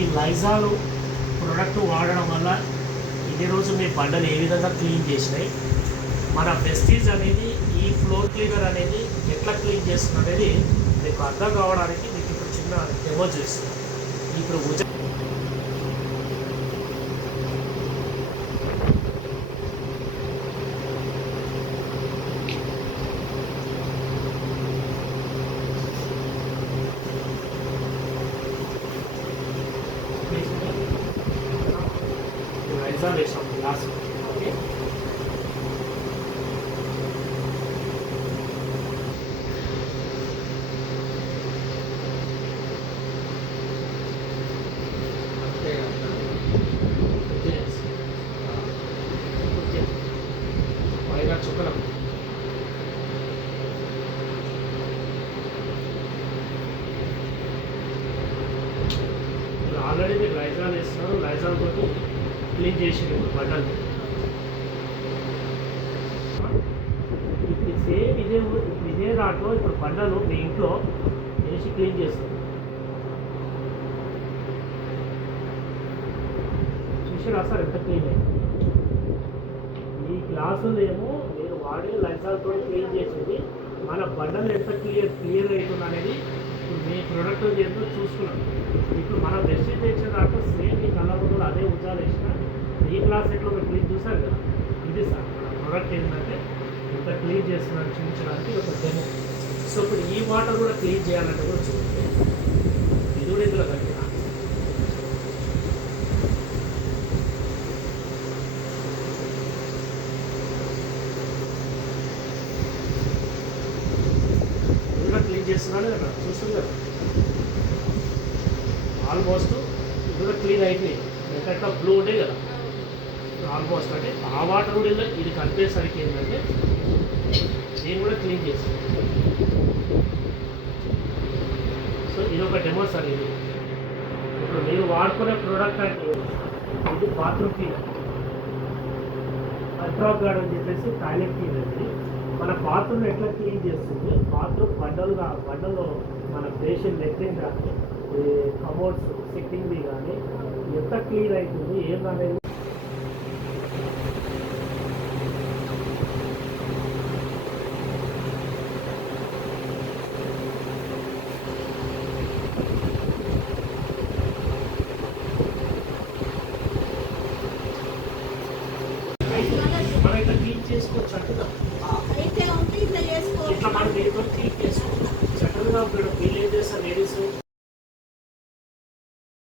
ఈ Lysol product వాడడం వల్ల ఇన్ని రోజు మీ బండలు ఏ విధంగా క్లీన్ చేసినాయి, మన వెస్టీజ్ అనేది ఈ ఫ్లోర్ క్లీనర్ అనేది ఎట్లా క్లీన్ చేస్తుంది అనేది మీకు అర్థం కావడానికి మీకు ఇప్పుడు చిన్న డెమో చూస్తున్నాను. ఇప్పుడు లైజాల్ వేసాం గ్లాస్. ఓకే, పైగా చుక్కలం ఆల్రెడీ మీరు లైజాల్ వేస్తున్నారు. లైజాల్ తోటి క్లీన్ చేసి ఇప్పుడు బండలు ఇప్పుడు సేమ్ ఇదే దాంట్లో ఇప్పుడు బండలు మీ ఇంట్లో వేసి క్లీన్ చేస్తారు. చూసారా సార్ ఎంత క్లీన్ అయింది? ఈ గ్లాసులు ఏమో మీరు వాడే లైజాల్తో క్లీన్ చేసేది, మన బండలు ఎంత క్లియర్ అవుతుంది అనేది ఇప్పుడు మీ ప్రొడక్ట్ ఏంటో చూసుకున్నాం. ఇప్పుడు మన బెస్ట్ తెచ్చిన దాంట్లో సేమ్ మీ కళ్ళబుద్ధులు అదే ఉజ్జాలు వేసిన ఈ గ్లాస్ ఎట్లో మీరు క్లీన్ చూసారు కదా. ఇది సార్ మన ప్రొడక్ట్ ఏంటంటే ఎంత క్లీన్ చేస్తున్నాను చూపించడానికి ఒక డెమో. సో ఇప్పుడు ఈ వాటర్ కూడా క్లీన్ చేయాలంటే కూడా చూడండి, ఇది కూడా ఇందులో కట్టిన క్లీన్ చేస్తున్నాను కదా, చూస్తుంది కదా. ఆల్మోస్ట్ ఇది కూడా క్లీన్ అయిపోయింది. ఎందుకంటే బ్లూ ఉండే కదా ఆల్మోస్ట్, అంటే ఆ వాటర్ కూడా ఇది కలిపేసరికి ఏంటంటే దీన్ని కూడా క్లీన్ చేస్తాను. సో ఇది ఒక డెమో సార్. ఇది ఇప్పుడు మీరు వాడుకునే ప్రోడక్ట్ అంటే ఇది బాత్రూమ్ క్లీనర్, అల్ట్రా గార్డ్ అని చెప్పేసి టాయిలెట్ క్లీనర్. ఇది మన బాత్రూమ్ ఎట్లా క్లీన్ చేస్తుంది, బాత్రూమ్ బండల్లో మన బేసిన్ లెట్రిన్ కానీ కమోడ్స్ సిట్టింగ్వి కానీ ఎంత క్లీన్ అవుతుంది ఏందనేది